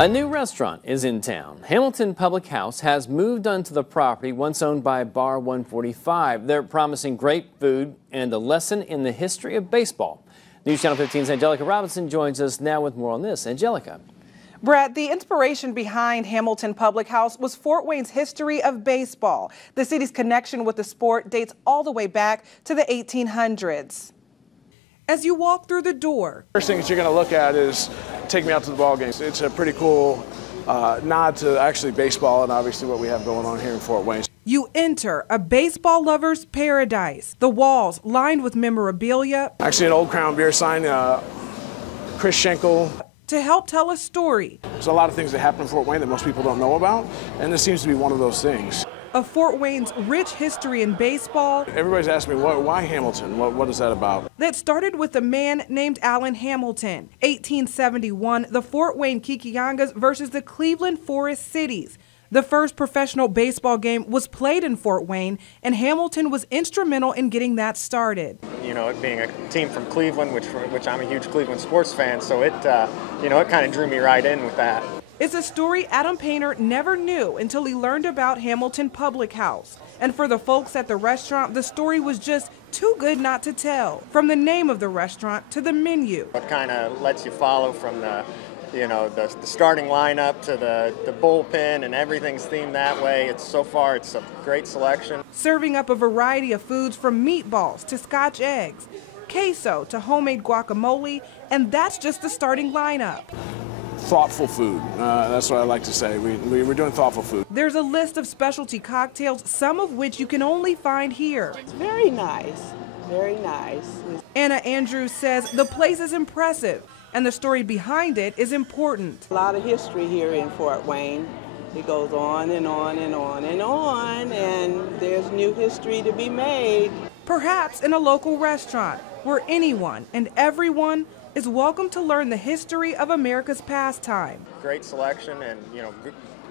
A new restaurant is in town. Hamilton Public House has moved onto the property once owned by Bar 145. They're promising great food and a lesson in the history of baseball. News Channel 15's Angelica Robinson joins us now with more on this. Angelica. Brett, the inspiration behind Hamilton Public House was Fort Wayne's history of baseball. The city's connection with the sport dates all the way back to the 1800s. As you walk through the door, first thing that you're going to look at is take me out to the ball games. It's a pretty cool nod to actually baseball and obviously what we have going on here in Fort Wayne. You enter a baseball lover's paradise. The walls lined with memorabilia. Actually, an Old Crown beer sign, Chris Schenkel. To help tell a story. There's a lot of things that happen in Fort Wayne that most people don't know about, and this seems to be one of those things. Of Fort Wayne's rich history in baseball. Everybody's asking me, why Hamilton? What is that about? That started with a man named Allen Hamilton. 1871, the Fort Wayne Kikiangas versus the Cleveland Forest Cities. The first professional baseball game was played in Fort Wayne, and Hamilton was instrumental in getting that started. You know, it being a team from Cleveland, which I'm a huge Cleveland sports fan, so it kind of drew me right in with that. It's a story Adam Painter never knew until he learned about Hamilton Public House. And for the folks at the restaurant, the story was just too good not to tell. From the name of the restaurant to the menu. It kind of lets you follow from the starting lineup to the bullpen, and everything's themed that way. It's a great selection. Serving up a variety of foods from meatballs to Scotch eggs, queso to homemade guacamole, and that's just the starting lineup. Thoughtful food. That's what I like to say. We're doing thoughtful food. There's a list of specialty cocktails, some of which you can only find here. It's very nice. Very nice. Anna Andrews says the place is impressive and the story behind it is important. A lot of history here in Fort Wayne. It goes on and on and on and on, and there's new history to be made. Perhaps in a local restaurant where anyone and everyone is welcome to learn the history of America's pastime. Great selection and,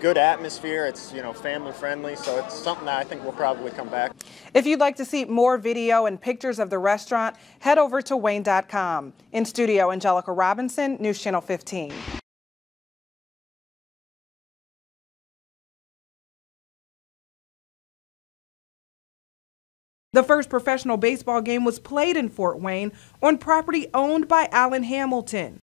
good atmosphere. It's, family friendly, so it's something that I think we'll probably come back. If you'd like to see more video and pictures of the restaurant, head over to wayne.com. In studio, Angelica Robinson, News Channel 15. The first professional baseball game was played in Fort Wayne on property owned by Allen Hamilton.